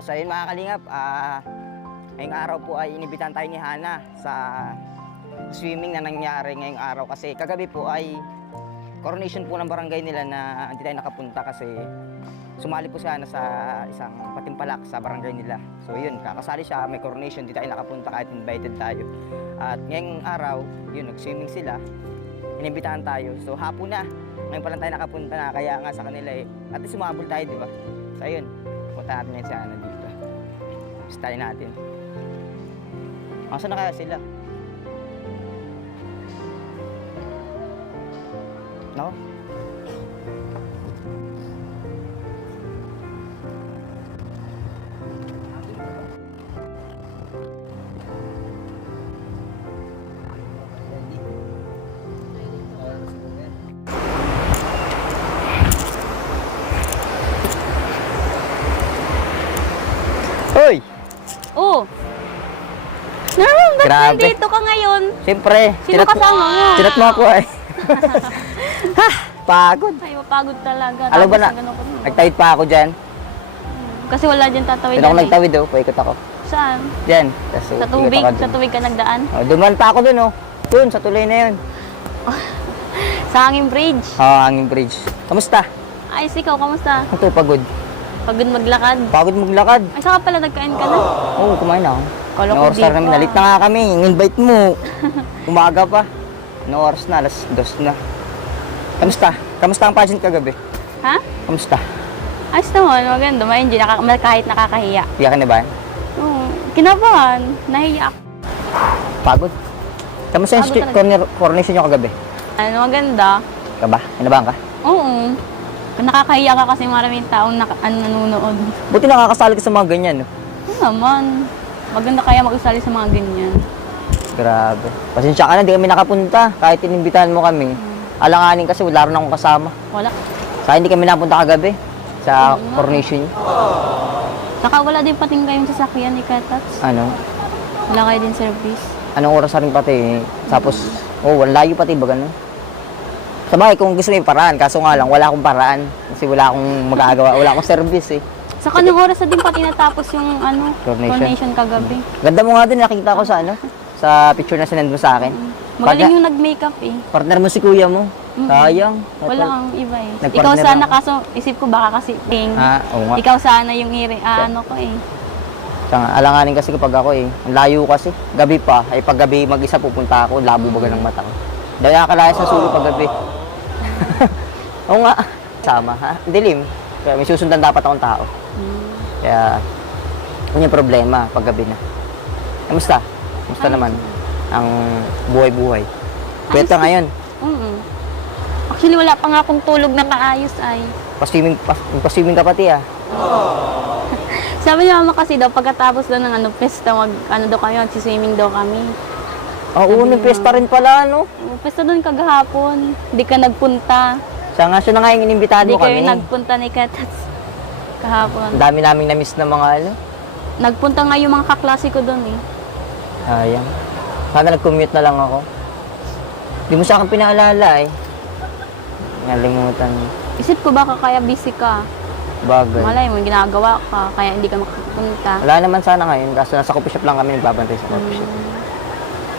So ayun mga kalingap, ngayong araw po ay inibitahan tayo ni Hana sa swimming na nangyari ngayong araw kasi kagabi po ay coronation po ng barangay nila na hindi tayo nakapunta kasi sumali po si Hana sa isang patimpalak sa barangay nila. So yun, kakasali siya, may coronation, hindi tayo nakapunta kahit invited tayo. At ngayong araw, yun, nag-swimming sila, inibitahan tayo. So hapon na, ngayon pa lang tayo nakapunta na, kaya nga sa kanila at least sumabol tayo, di ba? So ayun, punta natin ngayon si Hana dito. Stay natin. Saan na kaya sila? No? Hoy! Oh! Naman, ba't Grabe. nandito ka ngayon? Siyempre, Sino kasama mo? Sinat mo ako ay. Ha! Pagod. Ay, mapagod talaga. Alam ba Tapos na, ganun ko din. nagtawid pa ako dyan. Kasi wala dyan tatawid Doon ako yan nagtawid paikot ako. Saan? Dyan. Tas, Sa ikot tubig? ako Sa dun. tubig ka nagdaan? Oh, duman pa ako dun Dun, sa tuloy na yun. Sa hanging bridge? Hanging bridge. Kamusta? Ay, ikaw, kamusta? Ito, pagod. Pagod maglakad? Pagod maglakad. Ay, saka pala nagkain ka na? Oo, kumain ako. Kala ko Ano oras di na namin? pa. Nalit na nga kami. Invite mo. Umaga pa. Ano oras na? Alas 2 na. Kamusta? Kamusta ang pageant kagabi? Ha? Kamusta? Ayos naman, maganda. Ma-enjoy, kahit nakakahiya. Iyakan na ba? Oo. Kinabahan. Nahiya ako. Pagod. Kamusta yung Pagod talaga. coronation nyo kagabi? Ano, maganda. Ka ba? Kinabahan ka? Oo. Nakakahiya ka kasi maraming taong nanonood. Buti nakakasali ka sa mga ganyan, no? Oo naman. Maganda kaya mag-usali sa mga ganyan. Grabe. Pasensya ka na, di kami nakapunta. Kahit inimbitahan mo kami. Alanganin kasi wala rin akong kasama. Wala. Sa hindi kami napunta kagabi sa Oo nga. coronation niyo. Saka wala din pating kayong sasakyan ni Katats. Ano? Wala kayo din service. Anong oras na rin pati? Tapos, wala layo pati ba ganun? Sa bagay, kung gusto mo yung paraan, kaso nga lang, wala akong paraan. Kasi wala akong magagawa, wala akong service Saka nung oras na din pati natapos yung coronation kagabi. Ganda mo nga din, nakita ko sa sa picture na sinend mo sa akin. Magaling yung nag-makeup Partner mo si kuya mo. Sayang. Wala kang iba Nagpartner Ikaw sana, ako. kaso isip ko baka kasi ting. Oo nga. Ikaw sana yung ano ko Alanganin kasi kapag ako ang layo kasi. Gabi pa, ay pag gabi mag-isa pupunta ako, labo baga ng mata ko. Dahil nakalayas sa sulo pag gabi. Oo nga. Sama ha? Dilim. Kaya may susundan dapat akong tao. Kaya, yun yung problema pag gabi na. Kamusta? Kamusta naman ang buhay-buhay? Kwenta ngayon. Actually, wala pa nga akong tulog na maayos Paswimming ka pati Sabi ni mama kasi daw, pagkatapos daw ng pesta, daw kayo, magsiswimming daw kami. Oo, may pesta rin pala, no? Pesta doon kagahapon. Hindi ka nagpunta. Siya na nga yung inimbitahan Hindi mo kami. kayo nagpunta ni Katats kahapon. Ang dami naming na-miss na mga Nagpunta nga yung mga kaklase ko doon Sayang. Sana nag-commute na lang ako. Hindi mo sa akin pinaalala Nalimutan. Isip ko baka kaya busy ka. Bagay. Malay mo, ginagawa ka, kaya hindi ka makapunta. Wala naman sana ngayon. Kaso nasa coffee shop lang kami nagbabantay sa coffee shop.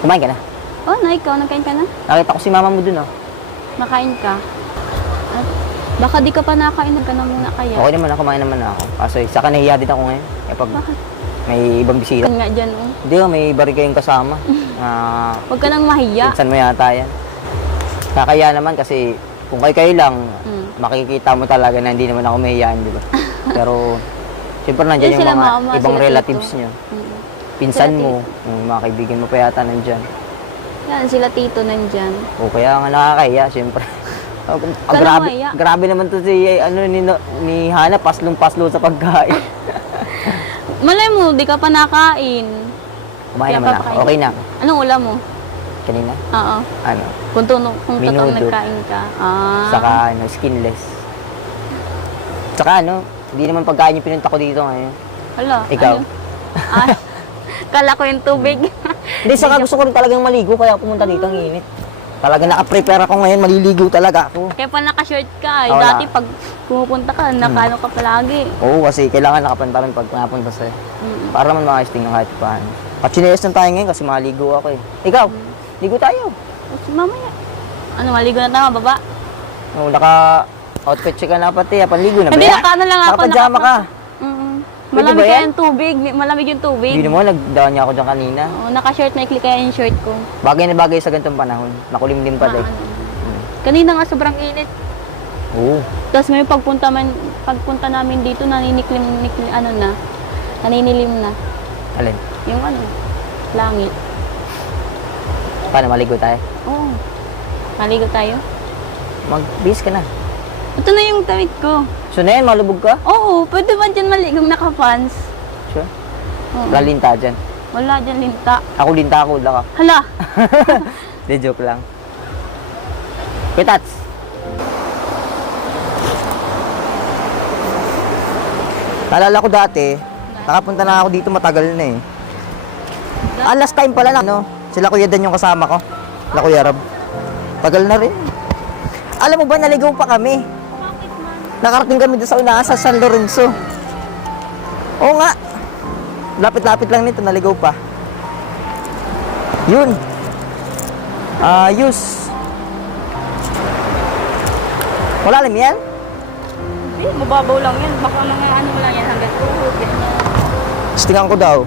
Kumain ka na? Oh, na ikaw, nagkain ka na? Nakita ko si mama mo dun Nakain ka? At baka di ka pa nakain, ka na muna kaya. Okay naman ako, kumain naman ako. Kaso saka nahiya din ako ngayon. Kapag Bakit? may ibang bisita. Kan nga dyan, Hindi may bari kayong kasama. Huwag ka nang mahiya. Pinsan mo yata yan. Nakakaya naman kasi kung kayo lang, makikita mo talaga na hindi naman ako mahiyaan, di ba? Pero, siyempre nandiyan yung Sila mga mama, ibang sila relatives tito. nyo. Pinsan Sila mo, yung mga kaibigan mo pa yata nandyan. Yan, sila tito nandyan. O kaya nga nakakahiya, siyempre. mahiya. Grabe naman to si ni Hana, paslong-paslo sa pagkain. Malay mo, di ka pa nakain. Kumain Kaya naman ako. papakain. Okay na. Anong ulam mo? Kanina? Oo. Ano? Kung totoong Menudo. nagkain ka. Saka skinless. Saka hindi naman pagkain yung pinunta ko dito ngayon. Hala, Ikaw? ano? Kala ko yung tubig. Hindi, saka gusto ko rin talagang maligo, kaya pumunta dito, ang init. Talaga naka-prepare ako ngayon, maliligo talaga ako. Kaya pa naka-short ka. Oo, Dati pag pumupunta ka, nakano ka palagi. Oo, kasi kailangan nakapanta rin pag napunta sa para naman maayos tingnan kahit paano. Pachinelas lang tayo ngayon kasi maligo ako eh. Ikaw, ligo tayo. Mamaya. Ano, maligo na tayo, baba? Oo, naka-outfit check ka na pati, panligo na ba Hindi, yan? nakano lang ako. Naka-pajama ka. Pwede Malamig ba kaya yan? yung tubig. Malamig yung tubig. Hindi naman, nagdaan niya ako dyan kanina. Oo, naka-short, maikli kaya yung short ko. Bagay na bagay sa ganitong panahon. Makulimlim pa din. Kanina nga sobrang init. Oo. Tapos ngayon pagpunta namin dito, naninilim na. Alin? Yung langit. Paano, maligo tayo? Oo. Maligo tayo. Mag-bis ka na. Ito na yung damit ko. So na yan, malubog ka? Oo, pwede ba dyan maligong naka-pants? Sure. Oo. Wala linta dyan. Wala dyan linta. Ako linta ako, wala ka. Hala! Hindi, joke lang. Kuya Tats. Naalala ko dati, nakapunta na ako dito matagal na eh. Last time pala na, sila Kuya Dan yung kasama ko. Sila Kuya Rab. Tagal na rin. Alam mo ba, naligaw pa kami. Nakarating kami doon sa unahan sa San Lorenzo. Oo nga. Lapit-lapit lang nito, naligaw pa. Yun. Ayos. Wala alam yan? Hindi, mababaw lang yan. Baka mga ano mo lang yan hanggang tuhod. Tingnan ko daw.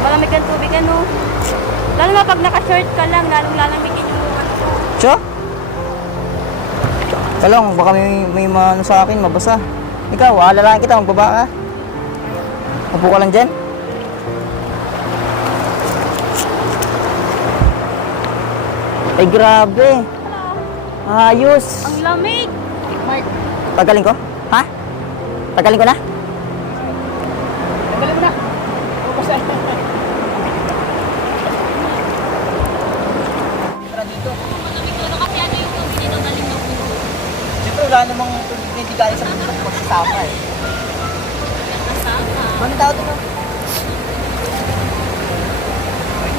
Malamig ang tubig, ano? Lalo na pag naka-short ka lang, lalong lalamigin yung mukha ko. Siya? Talong, baka may ano sa akin, mabasa. Ikaw, aalalahan kita, magbaba ka. Upo ka lang dyan. Ay, grabe. Ayos. Ang lamig! Tagalin ko? Ha? Tagalin ko na? Tagalin mo na. Tara dito. Malamig doon kasi ano yung tubig nito galing ng puso. Siyempre, wala namang tubig na hindi galing sa bundok magsasama eh. Kasama. Ano tao ito?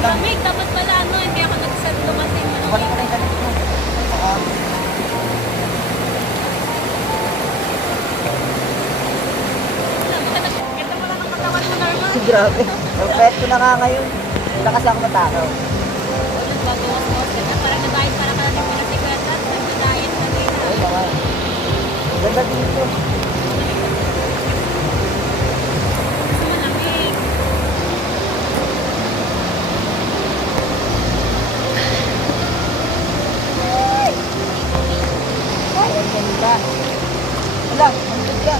Lamig, dapat pala ano, hindi ako nagsasalo kasi Balik ko na yung damit mo. Ganda mo lang ang katawan mo, Norma. Grabe. Perfect ko na nga ngayon. Wala kasi ako matakaw. Nagbabawas-bawas ka na. Parang nag-diet para ka natin pinasikweta. Nag-diet na rin. Oo naman. Ganda dito. Malamig. Ay, ang ganda. Wala, ang ganda.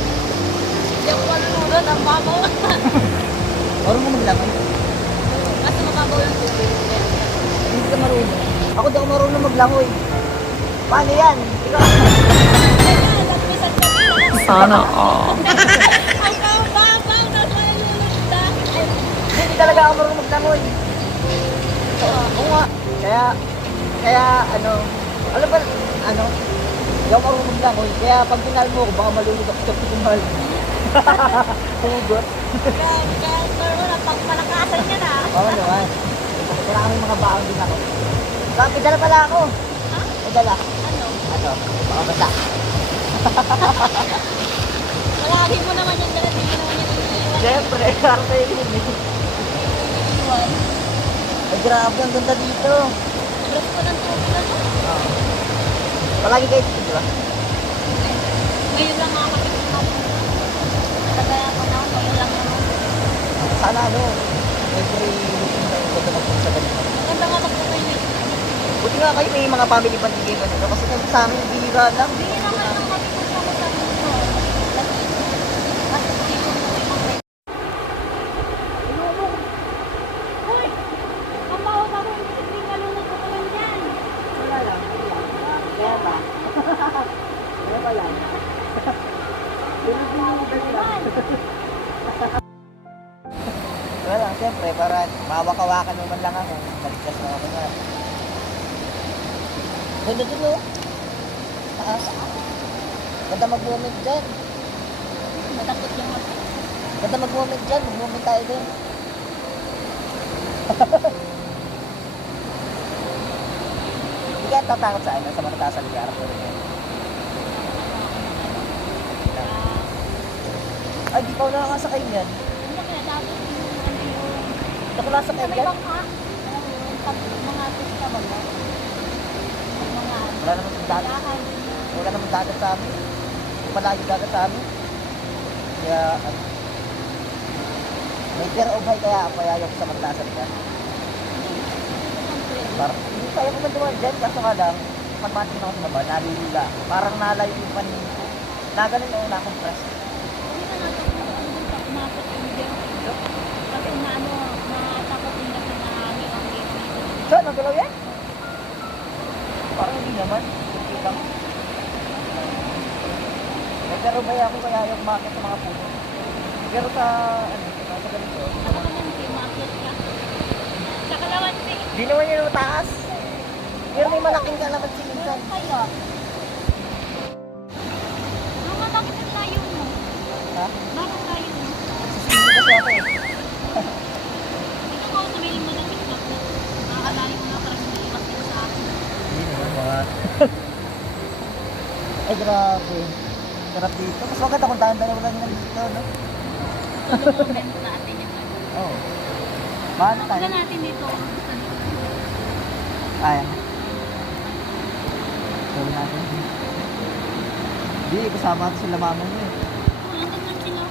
Hindi ako malulunod. Ang babaw. Marunong mo maglamay. Kasi mababaw yung tubig. Hindi ka marunong. Ako di ako marunong maglangoy. Paano yan? Ikaw. Sana all. Ang babaw na malulunod na. Hindi talaga ako marunong maglangoy. Oo nga. Kaya alam ba, hindi ako marunong maglangoy. Kaya pag tinal mo ako, baka malulog ako sa pumal. Hugot. Normal, ang pagpalakasan niya na. Oo naman. Kailangan may mga baon din ako. May dala pala ako. Ha? May dala. Ano? Baka basa. Palagi mo naman yung dala, di mo naman yung iniiwan. Siyempre, parang tayo yun eh. Iniiwan. Ay, grabe, ang ganda dito. Dress ko ng tubig na to. Palagi kayo dito, di ba? Ngayon lang ako Tagaya ko na, ngayon lang naman. Sana every weekend na yung ganda magpunta sa ganito. Maganda nga magpapayos. Buti nga kayo may mga family pantigay ka dito kasi kami sa amin, bihira lang. Hindi na kayo ng kami kung saan sa mundo. Kasi hindi ko mo yung Hoy! Mabaho-baho yung tubig, malunod ko naman dyan. Wala lang. Kaya ba? Kaya ba lang? Wala lang, siyempre, para mawakawakan naman lang ako. Baligtas na ako nga. Ganda dun, oh. Taas. Ganda mag-moment dyan. Matakot yung mga. Ganda mag-moment dyan. Mag-moment tayo dun. ka tatakot sa ano, sa matatasan niya. Ay, di pa wala nakasakay niyan. Ano kaya dapat yung ano yung Nakulasakay sa may yan. bangka? Yung mga pista ba ba? Mga Wala naman dagat. lahan. Wala naman dagat sa amin. Malayo dagat sa amin. Kaya, ano, may fear of height kaya ako kaya yung sa matatasan niya. Parang, hindi kaya ko man dumaan dyan, kaso nga lang, pagmating ako sa baba, nalilula. Parang nalayo yung panin. Naganon yung na-compress. Hindi ka nga doon pa umapot yung dito. Kasi maano, matakot din kasi na hangin ang dito. So, nagalaw yan? Parang hindi naman. Okay lang. Eh, pero ba ako kaya yung umakit sa mga puno? Pero sa, ano, sa ganito. Ako naman si umakit ka. Sa kalawansi. Di naman yun yung taas. Pero may malaking kalamansi minsan. Kaya. Mga bakit ang layo mo? Ha? Bakit layo mo? Sisingin kasi ako eh. Ito ko sabihin mo na TikTok mo. Nakakalayo mo na parang niliwas dito sa akin. Hindi naman mga... Ay, grabe. Sarap dito. Mas maganda kung tayong dalawa lang yan dito, no? Todo moment natin yung ano. Oo. Oh. Mahal tayo. Huwag natin dito. Kaya. Gawin natin. Hindi, kasama natin sila mama mo eh. Walang ganun sila.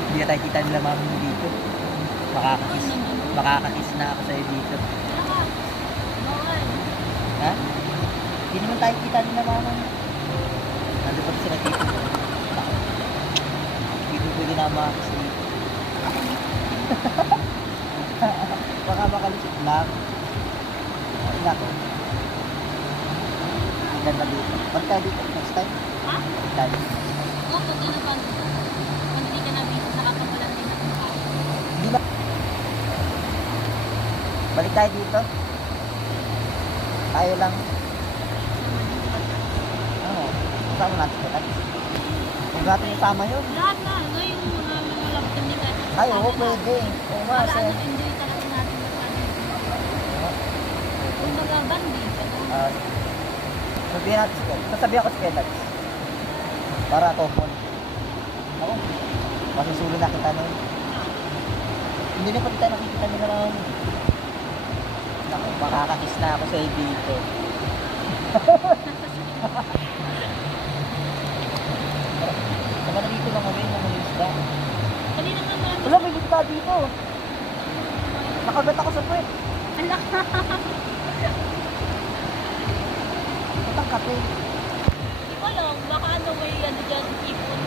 Hindi na tayo kita nila mama mo dito. Makakakiss. Makakakiss na ako sa'yo dito. Wala ka. Bawal. Ha? Hindi naman tayo kita nila mama mo. Nandun pa sila dito. Dito pwede na makakakiss dito. Baka makalusot lang. Ay, nako. Ang ganda dito. Ba't tayo dito? Next time? Ha? Ba't tayo? Oo, pag ano ba? Pag hindi ka na busy, saka pag wala din ang kain. Hindi ba? Balik tayo dito. Tayo lang. Oo. Kasama natin ko. Huwag natin isama yun. Lahat na, ano yung mga laptop ni Kati. Ay, oo, pwede. Oo nga, Para sir. ano, enjoy talaga natin na kung baga bandi, gano'n. Sabihin natin si Ken. Sasabihan ko si Ken. Para common. Ako. Masusulo na kita na yun. Hindi na pati tayo nakikita nila lang. Ako, makakakiss na ako sa'yo dito. Saka na dito lang kami, mga isda. Kanina nga marami. Wala, may isda dito. Nakagat ako sa puwet. Ala, Itang kape. di ko alam, baka ano may ano dyan, ipon.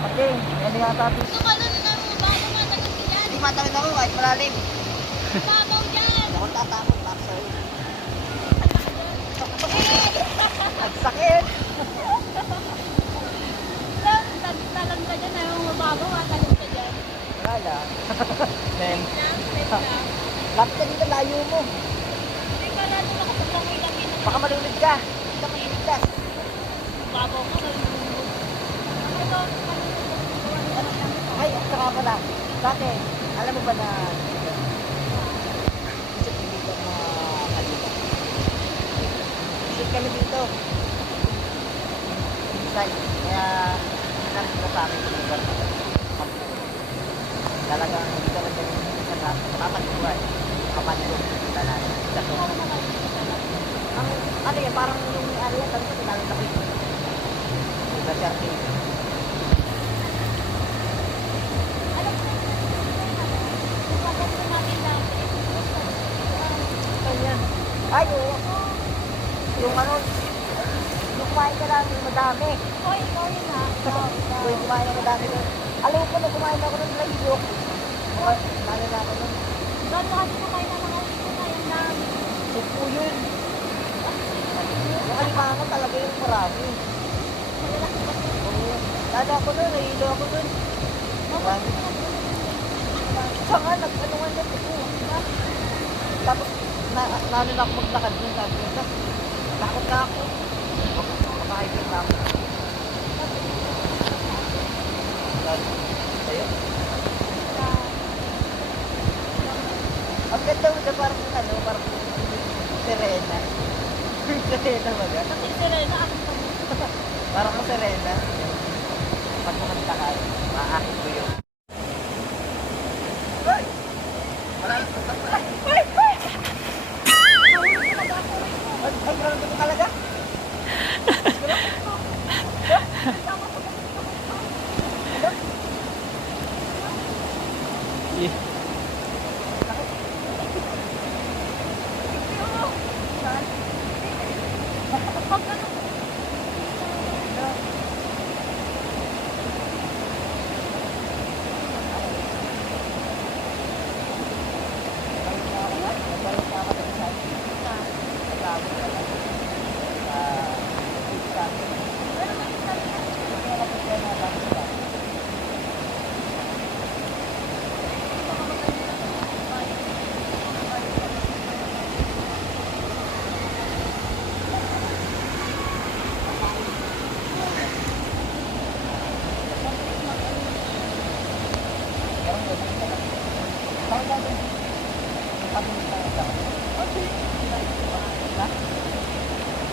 Kape, yan yata dito. Ano ka nun na mo, baka nga naging yan. Hindi matawid ako kahit malalim. Tabaw dyan. Ako tatakot lang sa'yo. Ang sakit! Lang, talang ka dyan, ayaw mababaw, talang ka dyan. Wala lang. Men, Wait lang. lapit ka dito, layo mo. Hindi ka lalo nakapaglangoy lang yun. Baka malulid ka. Hindi ka maliligtas. Babaw ka, kayo. Ito, Ay, at saka pala. Dati, alam mo ba na isip ko dito mga kalita. Isip kami dito. Inside. Kaya, narin ko sa amin yung lugar na talagang hindi ka lang ganyan sa kapatikuan. Kapatikuan kita na sa to. Ang ano yan, parang yung area kami sa kailangan na ko. Sa Sharpie. alam ko, ipapagod natin lang. Ganyan. Ay, oo. Yung ano, yung kumain ka lang, yung madami. Hoy, ikaw yun ha. Yung kumain na madami doon. Alam ko na kumain ako ng layok. Kumain na ako nun. Doon mo kasi kumain ng mga ito na yung dami. Supo yun. Yung alimangan talaga yung marami. Malalaki kasi. Oo. Lalo ako nun, nahilo ako nun. Marami. Saka nag-ano nga na supo. Tapos, lalo na ako maglakad nun. Sabi ko, takot ka ako. Makahipin na ako. Sa'yo? talaga. Kasi Serena, ako pa. Parang ko Serena. Pag kumanta ka, maakit ko yun. Ay! Wala lang. Ay, parang ito talaga.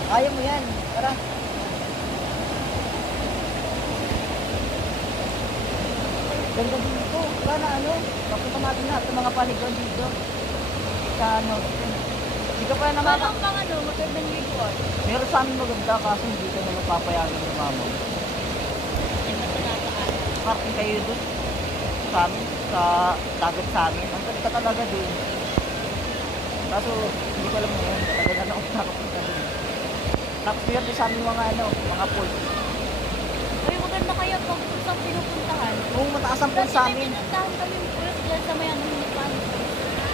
Kaya mo yan. Tara. Ganda dito. Wala na ano. Papunta natin lahat ng mga paliguan dito. Sa ano. Hindi ka pa nakaka... Parang pang ano, magandang liguan. Meron sa amin maganda kaso hindi ka na mapapayagan ng mama. Ay, matanataan. Parking kayo doon. Sa amin. Sa dagat sa amin. Ang ganda talaga doon. Kaso hindi ko alam ngayon. Matagal na ako nakapunta doon. Tapos yun din sa amin mga ano, mga pool. Ay, maganda kaya pag isang pinupuntahan. Kung mataas ang pool Dati sa may amin. pinuntahan kami ulit dyan sa may ano, Hinipan. Ang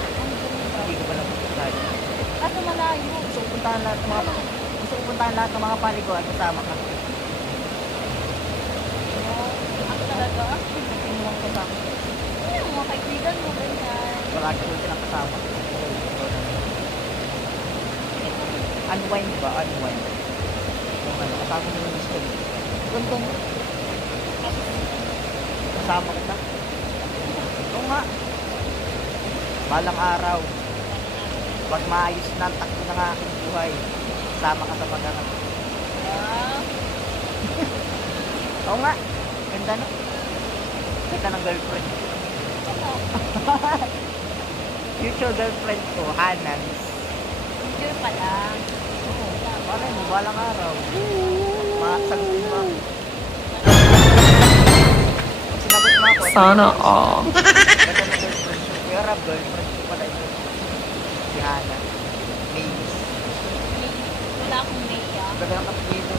ganda. Hindi ko pala puntahan. Kaso malayo. Gusto ko puntahan lahat ng mga paliguan. Kasama ka. Ako talaga. Tingin mo kasama. Ano yung mga kaibigan mo, ganyan. Wala ka rin silang kasama. Unwind ba? Unwind. Yung ano, kasama mo yung gusto mo. Ganda mo. Kasama kita. Oo nga. Balang araw. Pag maayos na ang takbo ng aking buhay, kasama ka sa pag-anap. Ah, Oo nga. Ganda no? Kita ng girlfriend. ano? Future girlfriend ko, Hanan. Teacher pa lang. Oo. Malay mo, balang araw. Masagutin mo ako. Pag sinagot mo ako, Sana all. ganda ng girlfriend ko. Kuya Rab, girlfriend ko pala ito. Si Hanan. Mavis. Wala akong Maya. Ganda ng kapilido.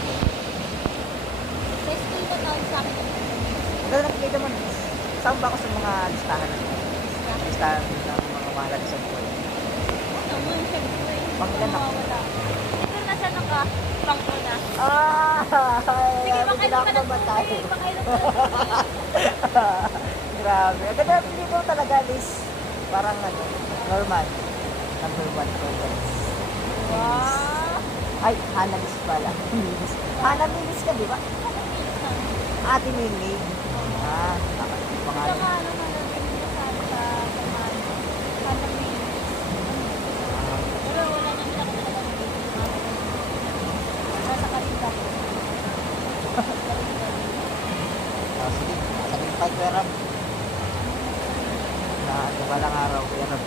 Sa school ko tawag sa akin. Ganda ng kapilido mo. Saan ba ako sa mga listahan? Listahan ng mga mahalaga sa buhay. Naman, syempre. Pangilan ako. Wala. International ka. Pang ko na. Ah! Sige, makailan ka na. mamatay. Sige, makailan ka na. Grabe. Ang ganda ng kapilido talaga, Liz. Parang ano, normal. Number 1 ko, guys. Wow. Ay, Hana Liz pala. Liz. Hana Liz ka, di ba? Ate Mimi. Ah, Ito pangalan. nga, ano, malapit ko sa Pero wala naman ako talaga. Nasa Kalinga. Ah, sige. Sabihin pa, Kuya Rab. Na, walang araw, Kuya Rab.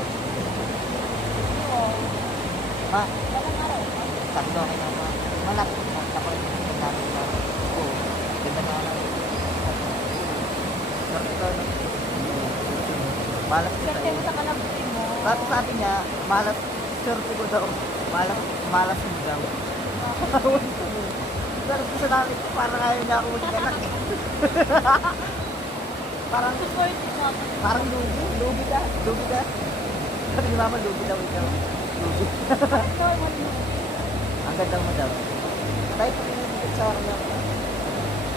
Oo. Ma, Walang araw. sabi daw kayo na, malapit na, tapos yung namin na, oo, ganda na ano. Swerte ka, no? Malas kita Swerte eh. mo sa kalabutin mo. Tapos sabi niya, malas, swerte ko daw, malas mo daw. Pero sa namin, parang ayaw niya ako mag-anak eh. parang, Support mo. parang lugi ka. Sabi ni Mama, lugi daw ikaw. Lugi. Normal mo. Ang ganda mo daw. Tayo pa pinagigit sa akin lang.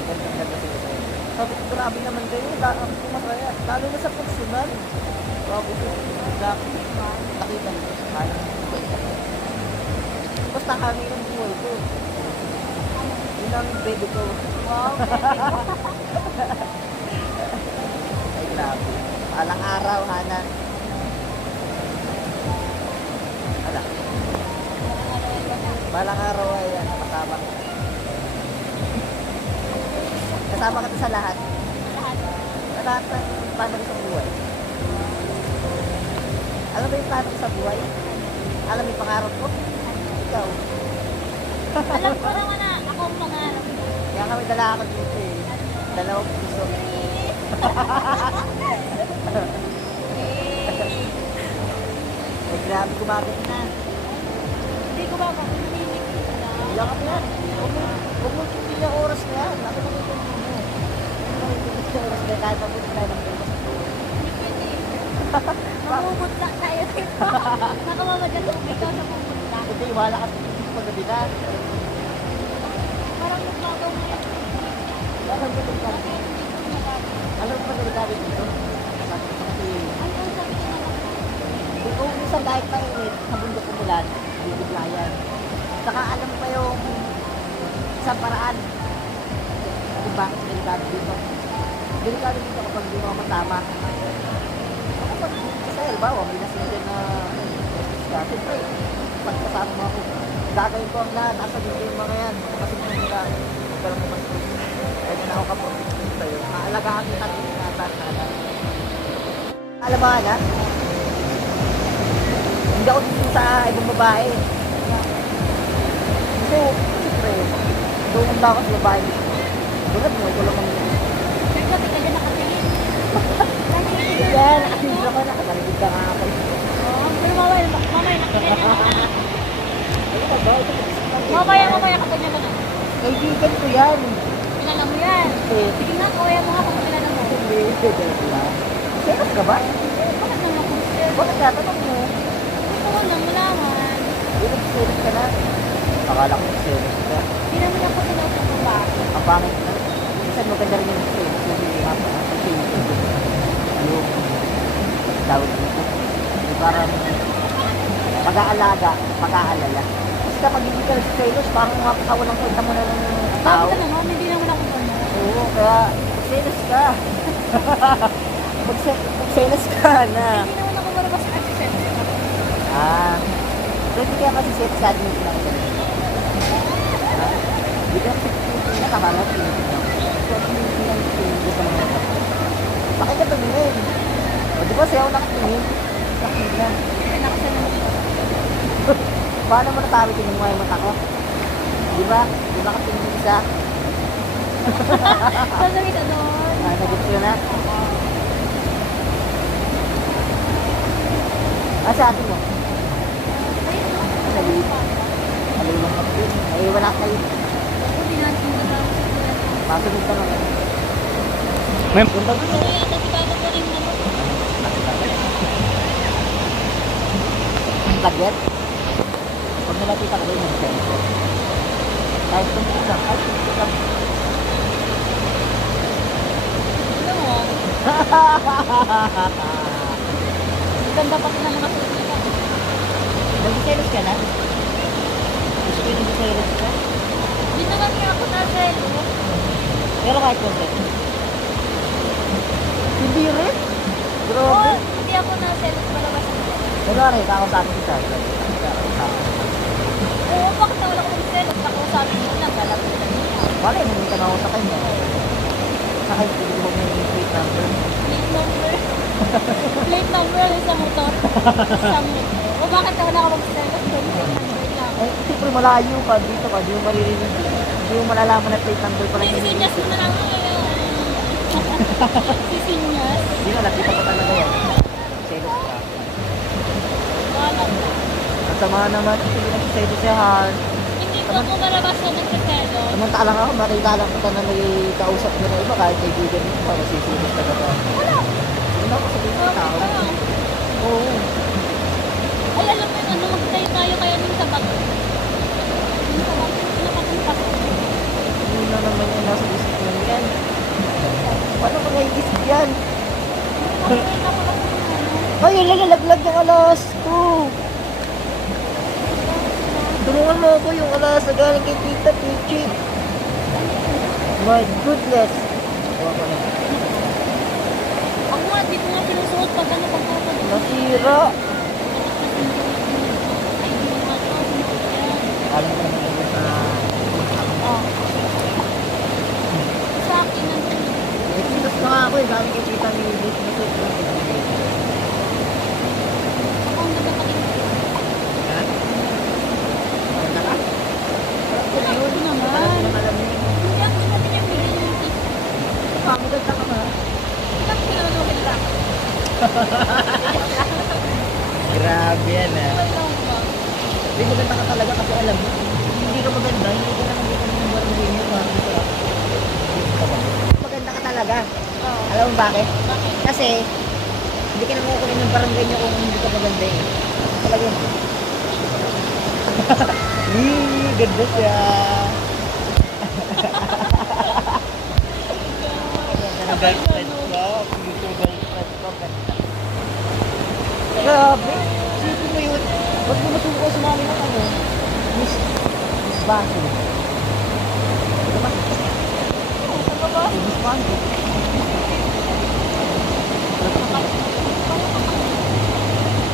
Ganda sila sa'yo. Sabi ko, grabe naman kayo. Ang masaya. Lalo na sa personal. Grabe ko. Nakita niyo. Kaya basta kami ng buhay ko. Yun ang baby ko. Wow, baby ko. Ay, grabe. Alang araw, Hanan. Wala. Walang araw ka na. Balang araw ay kasama kita. Kasama kita sa lahat. Lahat. Sa lahat ng plano ko sa buhay. Alam mo yung plano ko sa buhay? Alam mo yung pangarap ko? Ikaw. Alam ko naman na ako ang pangarap mo. Kaya kami dala ako dito eh. Dalawang puso. Ay, grabe gumagod na. Hindi ko ba makulinig na? Ilang ka yan. Huwag mo tingin yung oras na yan. Ako lang ito mo. Huwag mo tingin yung oras na yan. Kahit mabuti tayo ng bukas. Hindi pwede. Mamumutla tayo dito. Nakamamagatong ikaw sa pumutla. Hindi, wala ka paggabi na. Parang nagbabaw na yun. Alam mo ito ka. Alam mo ba delikado dito? Sabi ko kasi, Ano ang sabi ko naman? kung minsan kahit mainit, sa bundok umulan, bibigla yan. Saka alam mo pa yung isang paraan kung bakit delikado dito. Delikado dito kapag di mo matama. Kapag kasi halimbawa, may nasindan na justice ka, siyempre, pag kasama mo ako, gagawin ko ang lahat, asa dito yung mga yan, kasi mga nila, huwag ka lang naman ito. Kaya na ako kapag sa'yo, aalagaan kita dito na talaga. Alam mo na, hindi ako dito sa ibang babae. Kasi, siyempre, doon lang ako sa babae. Tulad mo, ito lang naman. Nagsabi ka dyan nakatingin. Yan, nakatingin ako, nakataligid ka nga ako. Oo, pero mamaya nakinig niya na. Ano ka ba? Ito, Mamaya kapag niya na. kaibigan ko yan. Kilala mo yan. Eh, Sige nga, kawaya mo nga kung kilala mo. hindi, hindi ba? Serious ka ba? Bakit naman ako sir? Bakit tatanong mo? Gusto ko lang malaman. Hindi, nag-serious ka na. Akala ko nag-serious ka. Hindi naman ako sinaw sa babae. Ang pangit na. Minsan maganda rin yung serious. Kasi hapon ang serious. Yung tawag dito. Yung parang pag-aalaga, pag-aalala. Kasi kapag hindi ka nag-serious, parang mapakawalang kwenta mo na ng tao. Bakit naman? Hindi naman ako gano'n. Oo, kaya mag-serious ka. Mag-serious ka na. Hindi naman ako marunong sa asisent. Ah, so hindi kaya kasi set sa atin lang yun. Ha? Hindi ka kasi nakakamot yun. So, hindi lang tingin sa mga ito. Bakit ka tumingin? O, di ba siya ako nakatingin? Nakina. Kasi nakasanong ko. Paano mo natawid yung mga mata ko? Di ba? Di ba nakatingin isa? Sasabi ka doon. Ah, nagits yun na? Ah, sa atin mo? Alulong ka din. Ay, wala kayo. Ako binansin ko lang sa kuya ko. Masunod ka naman. Ma'am. Yung bago mo. Kaya kasi bago ko rin naman. Laget. Pag nalapitan ka rin, mag-sensor. Kahit tumpik lang, kahit tumpik lang. Ano mo? Ganda pa na mga sulit. Nag-selos ka na? Gusto ko yung nag-selos ka? Hindi naman niya ako naselo. Pero kahit konti. Hindi rin? Oo, Grabe. hindi ako naselo sa palabas. Kunwari, kakausapin kita. Oo, bakit na wala ko ng selo? Nakausapin mo lang, galap ko na niya. Wala, hindi ka na ako sa kanya. Sa kanya, hindi mo may plate number. Plate number. Plate number sa motor. Sa motor. O bakit na wala ka mag-selo? Plate number lang. Eh, siyempre malayo ka dito ka, di mo maririnig. Hindi mo malalaman na plate number pa lang yung Sisinyas mo na lang ngayon. Sisinyas. Hindi na, nakita ko talaga yan. Selos ka. Wala ko. Ang sama naman, hindi nag-selos siya, Han. Hindi ko ako marabas na nagsaselo. Samantalang ako, makita lang kita na may kausap mo na iba, kahit kaibigan mo pa, masisilos ka na ba? Wala. Hindi na ako sabihin ng tao. Oo. Ay, alam mo yung ano, magtayo tayo kaya nung sa bago. Yung sa bago, nakatumpas. Hindi na naman yung nasa isip mo yan. Paano mo naiisip yan? Nakita ko lang yung ano. Ay, lalaglag yung alas ko. Tulungan mo ako yung alas na galing kay Tita Pichi. My goodness. Kuha ko na. Ako nga, di ko nga sinusuot pag ano, pag ako. Nasira. Ay, hindi nga to. Yan. Alam ko naman kayo sa... Oh. Sa akin nandun. Nagsitas na nga ako eh. Galing kay tita ni Liz. Ako ang nagkakalit. Ha? Maganda ka? Ayun naman. Alam niyo. Hindi ang ganda niya bilhin yung tip. Maganda ka ba? Ilang kilometro lang. Grabe yan ah. Wala ba? Hindi maganda ka talaga kasi alam mo. Hindi ka maganda. Hindi ka naman dito ng barangay niyo. Maganda ka talaga. Oo. Alam mo bakit? Bakit? Kasi hindi ka na makukunin ng barangay niyo kung hindi ka maganda eh. Talaga yun. Ganda siya. Ganda ng girlfriend ko. Future girlfriend ko. Ganda. Grabe. Sipin mo yun. Ba't mo matuko sa mami ng ano? Miss Basil. Diba? Sa baba? Miss Basil.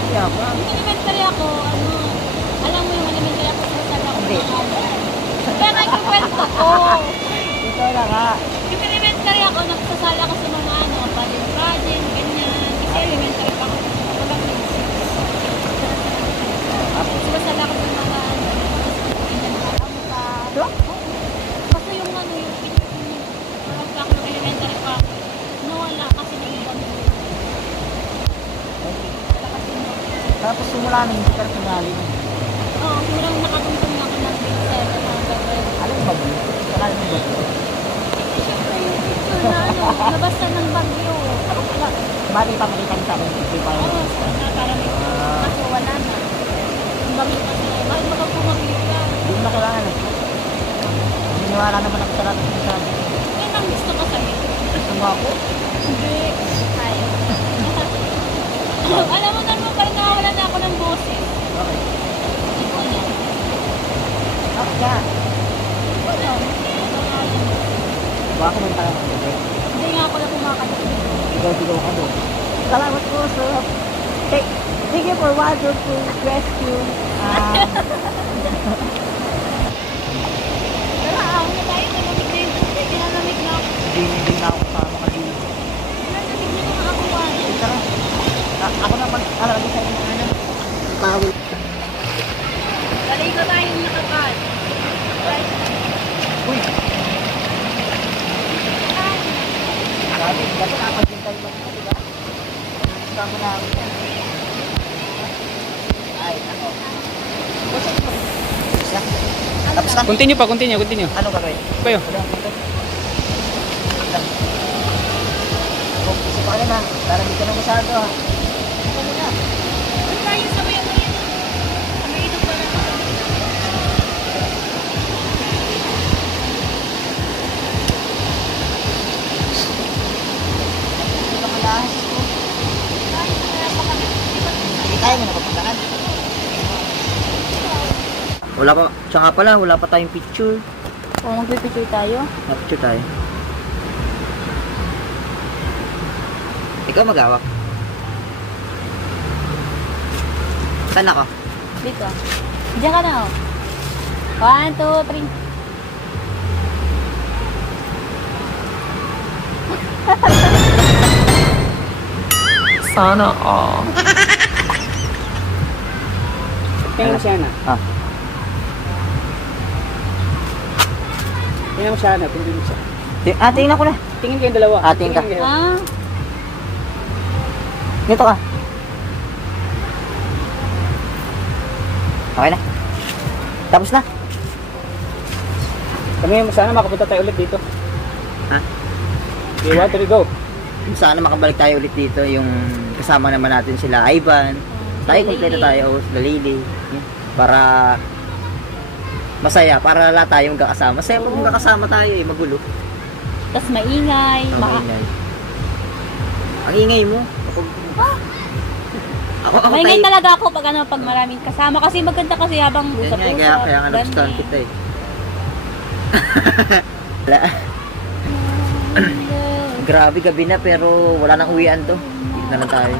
Kaya ba? Yung elementary ako, ano, alam mo yung elementary ako sa sabi ako Hindi. ng ano. Kaya nga yung kwento ko. Ito na nga. Yung elementary ako, nagsasala ako sa mga ano, pageant, ganyan. Kasi elementary pa ako. Walang basic. Tapos sumasala ako sa mga ano, ganyan, alam mo pa. Ito? Kasi yung ano, yung parang pa ako ng elementary pa. Nawala kasi ng ibang wala kasi ng Tapos simula na hindi ka na pinali. oo, parang nakatungtong na ako ng grade 7 mga gagawin. Alam mo ba yun? Alam mo ba yun? Siyempre yung picture na ano, nabasa ng bagyo. Bali pa makita niyo sa akin. Hindi pa Oo, yun. sana para may kaso wala na. Yung bagyo kasi, bakit baka pumagyo ka? Hindi mo na kailangan eh. Naniniwala naman ako sa lahat ng sinasabi. Yan ang gusto ko sa'yo. Gusto mo ako? Hindi. Ay. Alam mo naman, parang nakawala na ako ng boses. Okay. Hindi ko alam. Ako ka. Wala. Baka man tayo. Hindi nga ako na pumakatapos. Sigaw-sigaw ka doon. Salamat po sir. Thank you for wonderful rescue. Pero ahon na tayo, nalamig na yung tubig. Nalamig na ako. Hindi na ako kasama ka dito. Nalamig na yung ako. Tara. Ako na mag-alala sa inyo. Ano? Tawid. Balik ko tayong nakapal. Right. Uy! Sabi, dapat dapat din tayo mag-ito, diba? Kasama namin yan. Ay, ako. Tapos na? Continue pa, continue. Ano gagawin? Kayo. Wala, dito. Lang. Focus pa ka na. Para dito na masyado ha. Ito muna. Ano tayo sa may ano yun? Ano ito para ako? Ito ka lahas ko. Tayo sa kaya pa kami. Hindi tayo mo nakapuntakan. Wala pa, siya nga pala, wala pa tayong picture. O, magpipicture tayo? Picture tayo. Ikaw magawak. Saan ako? Dito. Diyan ka na oh. 1, 2, 3. Sana all. Tingnan mo siya na. Ah. Tingnan mo siya na. Tingnan mo siya. Tingnan ko na. Tingin kayong dalawa. Tingin ka. kayo. Ah, Dito ka. Okay na. Tapos na. Kami sana makapunta tayo ulit dito. Ha? Okay, 1, 2, go. Sana makabalik tayo ulit dito. Yung kasama naman natin sila Ivan. Tayo, kompleto tayo. Sila Lily. Yan. Para masaya. Para lahat tayo magkakasama. Masaya pag magkakasama tayo eh. Magulo. tas maingay. Ang ingay. Ang ingay mo. Ako Maingay tayo. talaga ako pag ano, pag maraming kasama. Kasi maganda kasi habang Yan nga, usap-usap. kaya nga nagustuhan kita eh. Wala. Grabe gabi na pero wala nang uwian to. Dito na lang tayo.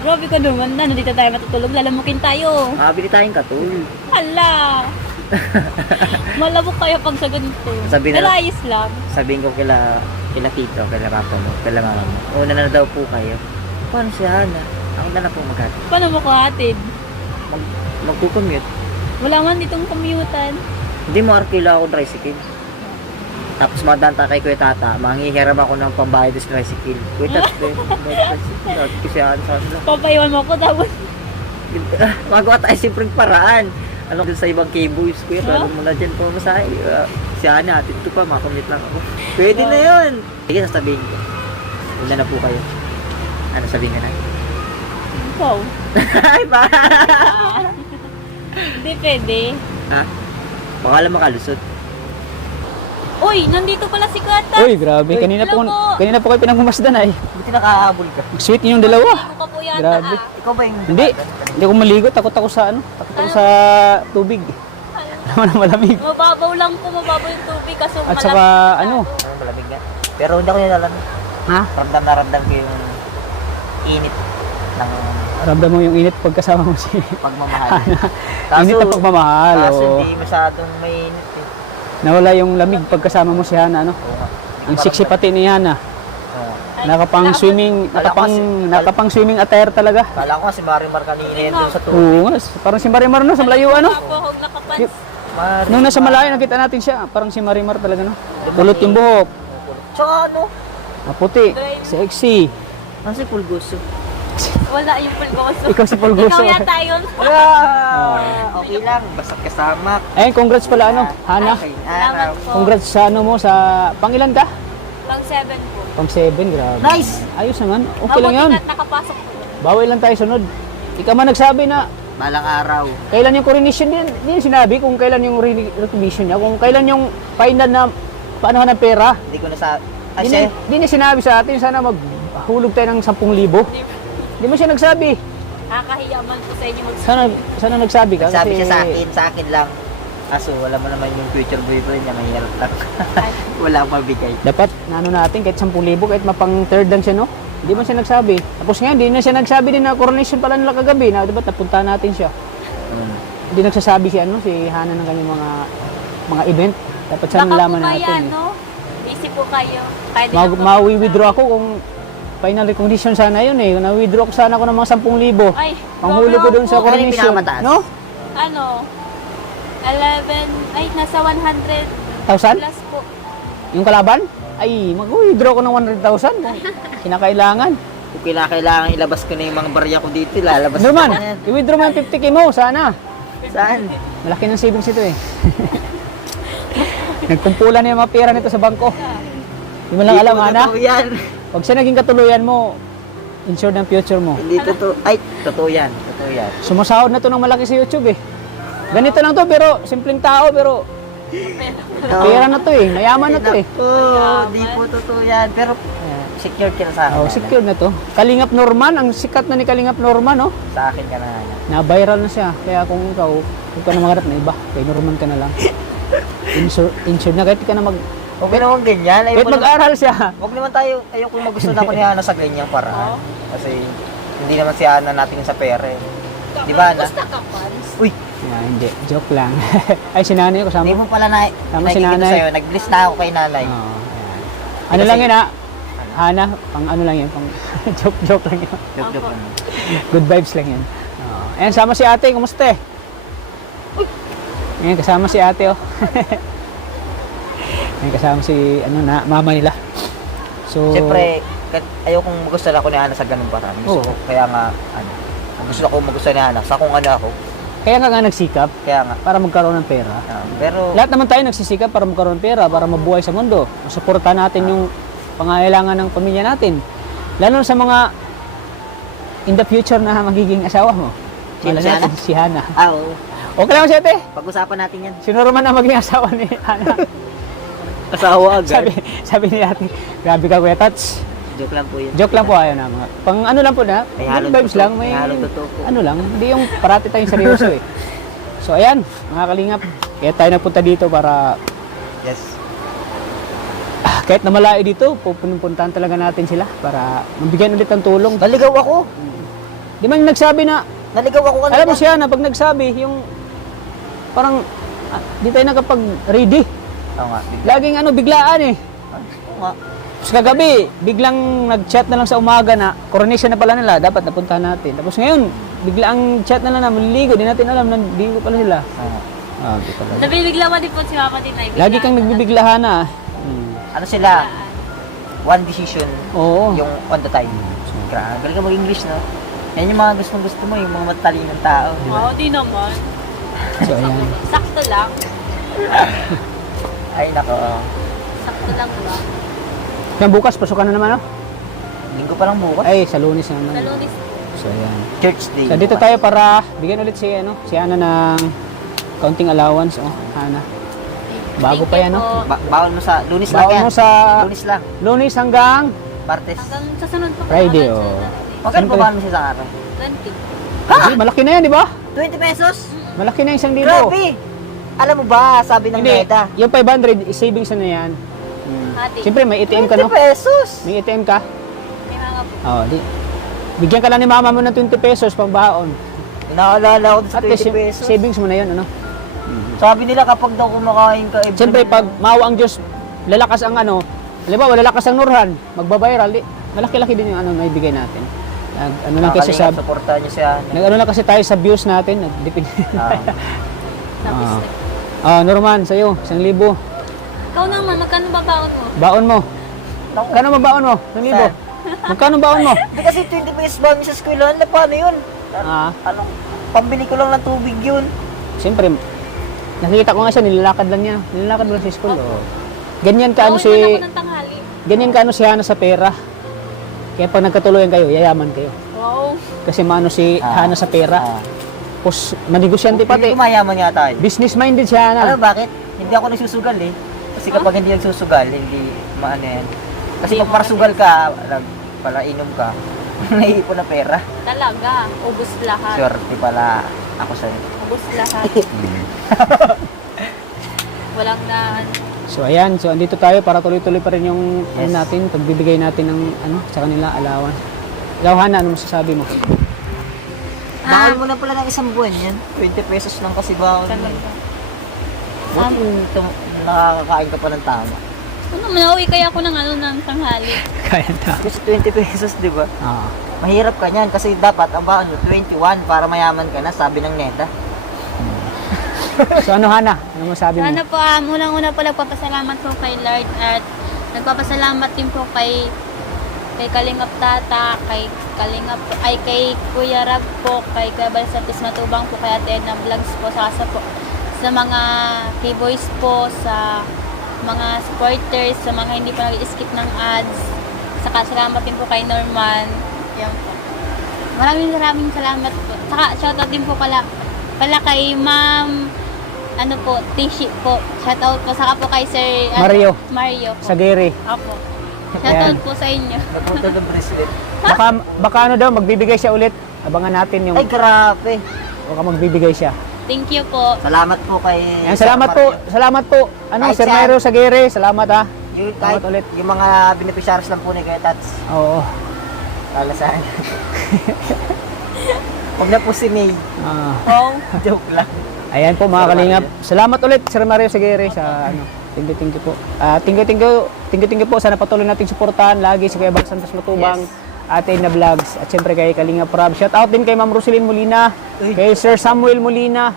Grabe ka naman na, dito tayo matutulog, lalamukin tayo. Makabili tayong katul. Hala! Malabok kayo pag sa ganito. Sabi na- Nalayas lang. Sabihin ko kila tito, kila papa mo, kila mama mo. Una na daw po kayo. Paano si Hana? Ako na lang po maghatid. Paano mo kuhatid? Magkukommute. Wala man ditong commutan. Hindi mo arkila ako tricycle. Tapos madanta kay Kuya Tata, manghihiram ako ng pambayad sa tricycle. Kuya Tata, tricycle. Kasi Hana sa kanila. Papaiwan mo ko tapos Magawa tayo simpleng paraan. Alam ko sa ibang K-boys, kuya, alam mo na dyan po masahe. Si Hana, atin ito pa, makamit lang ako. Pwede na yun. Sige, sasabihin ko. Una na po kayo. Ano sabihin ka na? wow. Ay, ba? Hindi pwede. Ha? Baka lang makalusot. Uy, nandito pala si Kata. Uy, grabe. Kanina po kayo pinagmamasdan ay. Buti nakahabol ka. Sweet yung dalawa. Hindi ko po yata. Grabe. Ikaw ba yung... Hindi ako maligo. Takot ako sa Takot ako sa tubig. Naman na malamig. Mababaw lang po, mababaw yung tubig kasi At saka Ano, malamig nga. Pero hindi ako nilalan. Ha? Ramdam na ramdam ko yung init ng Ramdam mo yung init pagkasama mo si pagmamahal. init na pagmamahal. Kaso Oo. hindi masyadong mainit eh. Nawala yung lamig pagkasama mo si Hana, ano? Oo nga. Ang sexy pati ni Hana. Oo. Nakapang swimming, nakapang swimming attire talaga. Kala ko nga si Marimar kanina yun doon sa tubig. Oo, nga, parang si Marimar no, sa malayo ano. Ako ako nakapans. Nung nasa malayo nakita natin siya, parang si Marimar talaga no. Kulot yung buhok, Tsaka ano? maputi, sexy. Ano si Pulgoso? Wala yung pulgoso. Ikaw si Pulgoso. Ikaw yata yun. Okay lang, basta kasama. Ayun, congrats pala ano, Hana. Okay, Salamat po. Congrats sa ano mo sa pangilan ka? Pang 7 po. Pang 7, grabe. Nice! Ayos naman, okay lang Mabuti yun. na nakapasok po. Bawal lang tayo sunod. Ikaw man nagsabi na Balang araw. kailan yung coronation din, hindi sinabi kung kailan yung recognition niya, kung kailan yung final na paano ng pera. Hindi ko na sa... Ay, Hindi niya sinabi sa atin, sana maghulog tayo ng 10,000. Hindi mo siya nagsabi. Nakakahiya man po sa inyo magsabi. Sana nagsabi ka. sabi kasi siya sa akin lang. Kaso wala mo naman yung future boyfriend niya, mahirap lang. Wala akong mabigay. Dapat, naano natin, kahit 10,000, kahit mapang third dan siya, no? Hindi man siya nagsabi. Tapos nga, hindi na siya nagsabi din na coronation pala nila kagabi, na dapat napunta natin siya. Hindi nagsasabi si Hana ng kanyang mga event. Dapat sana Baka nalaman po kaya, natin. no? Busy po kayo. Kaya din ako- Ma-withdraw ako kung final recognition sana yun eh. Na-withdraw ko sana ako ng mga 10,000. Ay, Panghuli ko doon sa Ano yung coronation. pinakamataas? No? ano? 11, ay, nasa 100 1,000? plus po. Yung kalaban? Ay, mag-withdraw ko ng 100,000 kung kinakailangan. Kung kailangan ilabas ko na yung mga barya ko dito, lalabas ko Norman, na yan. i-withdraw mo yung 50k mo, sana. Saan? Malaki ng savings ito eh. Nagkumpulan na yung mga pera nito sa bangko. Hindi mo lang alam, Hana. Totoo yan. Pag siya naging katuluyan mo, insured ng future mo. Hindi totoo. Ay, totoo yan. Totoo yan. Sumasahod na to ng malaki sa YouTube eh. Ganito lang to, pero simpleng tao, pero pera na to eh. Mayaman na to eh. Oo, di po totoo yan. Pero secure ka na sa akin. Oh, secure na to. Kalingap Norman, ang sikat na ni Kalingap Norman, no? Sa akin ka na. Na-viral na siya. Kaya kung ikaw, huwag ka na maghanap na iba. Kay Norman ka na lang. Insured na, kahit ka na Huwag naman ganyan. kahit mag-aral siya. Huwag naman tayo, ayoko magusto na ako ni Hana sa ganyang paraan. Kasi hindi naman si Hana natin sa pera eh. Di ba, Hana? Basta ka, Pans. Uy, Hindi, joke lang. Ay, si nanay ko, hindi sama. mo pala Tama si nakikita nanay. sa'yo. Nag-bliss na ako kay nanay. Oo, ayan. Ano lang yun ha? Hana, pang ano lang yun, pang joke lang yun. Joke. Good vibes lang yun. Ayan, sama si ate, kumusta eh? Ayan, kasama si ate oh. Ayan, kasama si mama nila. So, Siyempre, ayokong magusto na ako ni Hana sa ganung paraan. Gusto ko, kaya nga, gusto ko magusto ni Hana sa kung ano ako. kaya nga nagsikap Kaya nga. para magkaroon ng pera. Pero, Lahat naman tayo nagsisikap para magkaroon ng pera, para mabuhay sa mundo. Masuportahan natin yung pangailangan ng pamilya natin. Lalo sa mga in the future na magiging asawa mo. Sino, Wala si Hana? natin, si Hana. oo. Okay lang si ate. Pag-usapan natin yan. Sino naman ang maging asawa ni Hana? Asawa sabi ni ate, grabe ka Kuya Tats. Joke lang po yun. Joke lang po ayaw na mga. Pang ano lang po na, May good halong vibes totoo. lang. May halong totoo po. Ano lang, hindi yung parati tayong seryoso eh. So ayan, mga kalingap, kaya tayo nagpunta dito para Yes. kahit na malayo dito, pupuntahan talaga natin sila para mabigyan ulit ng tulong. Naligaw ako. Di man nagsabi na, Naligaw ako kanina. alam mo siya na pag nagsabi, yung parang Di tayo nakapag-ready. Oo nga, bigla. Laging biglaan eh. Oo nga. Tapos kagabi, biglang nag-chat na lang sa umaga na coronation na pala nila, dapat napuntahan natin. Tapos ngayon, biglang chat na lang na maliligo, di natin alam, nandiligo pala sila. Oo nga. Di pala. Nabibigla mo din po si Mama din ay. Lagi kang nagbibiglahan na. Ano sila? One decision, Oo. yung on the time. Grabe, galing ka mag-English, no? Yan yung mga gusto mo, yung mga matalinong tao, di ba? Oo, di naman. So, ayan. Sakto lang. Ay, nako. Sakto lang ba? Kaya bukas, pasukan na naman, Linggo pa lang bukas. Ay, sa Lunes na naman. Sa Lunes. So, ayan. Church day. So, dito tayo para bigyan ulit si Ana ng counting allowance, Ana. Bago pa yan, no? Bawal mo sa Lunes lang Bawal yan. mo sa Lunes lang. Lunes hanggang Martes. Hanggang sa sunod pa. Friday, Hanggang oh. sa Magkano Siyempre. pa ba mo siya sa araw? 20. Hindi, malaki na yan, di ba? 20 pesos? Malaki na yung 1,000. Grabe! Alam mo ba, sabi ng Hindi, NEDA, yung 500, savings na yan. Hati. Siyempre, may ATM ka, 20 no? pesos! May ATM ka? May hanga po. Oo, di. Bigyan ka lang ni mama mo ng 20 pesos pang baon. Inaalala ko sa At least, 20 pesos. savings mo na yun, ano? Sabi nila kapag daw kumakain ka, every Siyempre, month, pag maawa ang Diyos, lalakas ang halimbawa, lalakas ang Nurhan, magbabiral, di, malaki-laki din yung naibigay natin. Lang kasi sa, supportahan niyo siya. lang kasi tayo sa views natin, nagdipin. Tapos, Norman, sa'yo, 1,000. ikaw naman, magkano ba baon mo? Baon mo. Naku, Magkano mabaon mo? 1,000. Magkano baon mo? Di kasi 20 pesos ba sa school? Ano, paano yun? Ano, pambili ko lang ng tubig yun. Siyempre, nakikita ko nga siya, nilalakad lang niya. Nilalakad lang sa school. Oh. Ganyan ka Baon si... man ako ng tanghali. Ganyan ka si Hana sa pera. Kaya pag nagkatuloyan kayo, yayaman kayo. Wow. Kasi maano si Hana sa pera. Tapos manigosyante Pati. pati. Mayaman nga tayo. Business minded si Hana. Alam mo bakit? Hindi ako nagsusugal eh. Kasi kapag hindi nagsusugal, hindi maano yan. Kasi pag parasugal ka, palainom ka, naiipon na pera. Talaga. Ubus lahat. Swerte pala ako sa'yo. Ubus lahat. Walang na... So ayan, so andito tayo para tuloy-tuloy pa rin yung Yes. natin, pagbibigay natin ng sa kanila allowance. Ikaw Hana, ano masasabi mo? Bawal mo na pala ng isang buwan yan. 20 pesos lang kasi bawal. Talaga. Buti nakakakain ka pa ng tama. Ano, nauwi kaya ako ng tanghali. Kaya na. Kasi 20 pesos, di ba? Ah. Mahirap ka niyan kasi dapat ang baon mo 21 para mayaman ka na, sabi ng NEDA. So ano Hana, ano masasabi mo? Sana po, unang-una po nagpapasalamat po kay Lord at nagpapasalamat din po kay Kalingap Tata, kay Kuya Rab po, kay Kuya Balsatis Matubang po, kay Ate Edna Vlogs po, sa mga K-boys po, sa mga supporters, sa mga hindi pa nag-skip ng ads. Saka salamat din po kay Norman. Yan po. Maraming salamat po. Saka shoutout din po pala kay Ma'am Tishi po. Shoutout po. Saka po kay Sir Mario po. Sa Gary. Opo. Shoutout Ayan. po sa inyo. Nagpunta ng bracelet. Baka ano daw, magbibigay siya ulit. Abangan natin yung Ay, grabe. baka magbibigay siya. Thank you po. Salamat po kay... Ayan, salamat po. Ay, Sir Chan. Mario sa Gary, salamat ha. Yung, Salamat ulit. yung mga beneficiaries lang po ni Kuya Tats. Oo. Kala sa akin. Huwag na po si May. Oh. Joke lang. Ayan po mga kalingap. Salamat ulit Sir Mario Sagere sa Thank you po. Thank you po. Sana patuloy nating suportahan lagi si Kuya Bal Santos Matubang, Ate na Vlogs, at syempre kay Kalingap Rob. Shout out din kay Ma'am Roselyn Molina, kay Sir Samuel Molina.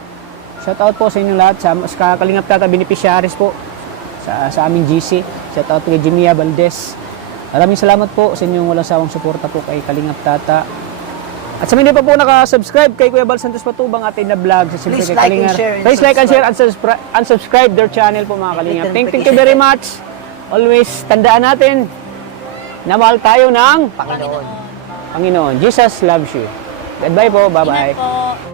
Shout out po sa inyong lahat sa Kalingap Tata beneficiaries po sa aming GC. Shout out kay Jimia Valdez. Maraming salamat po sa inyong walang sawang suporta po kay Kalingap Tata. At sa mga hindi pa po nakasubscribe kay Kuya Bal Santos Patubang at na vlog sa Please kay like and Kalingap. share and Please like and share subscribe. and subscribe their channel po mga Kalingap. Thank you very much. Always tandaan natin na mahal tayo ng Panginoon. Panginoon. Jesus loves you. Goodbye po. Bye-bye. Ingat po.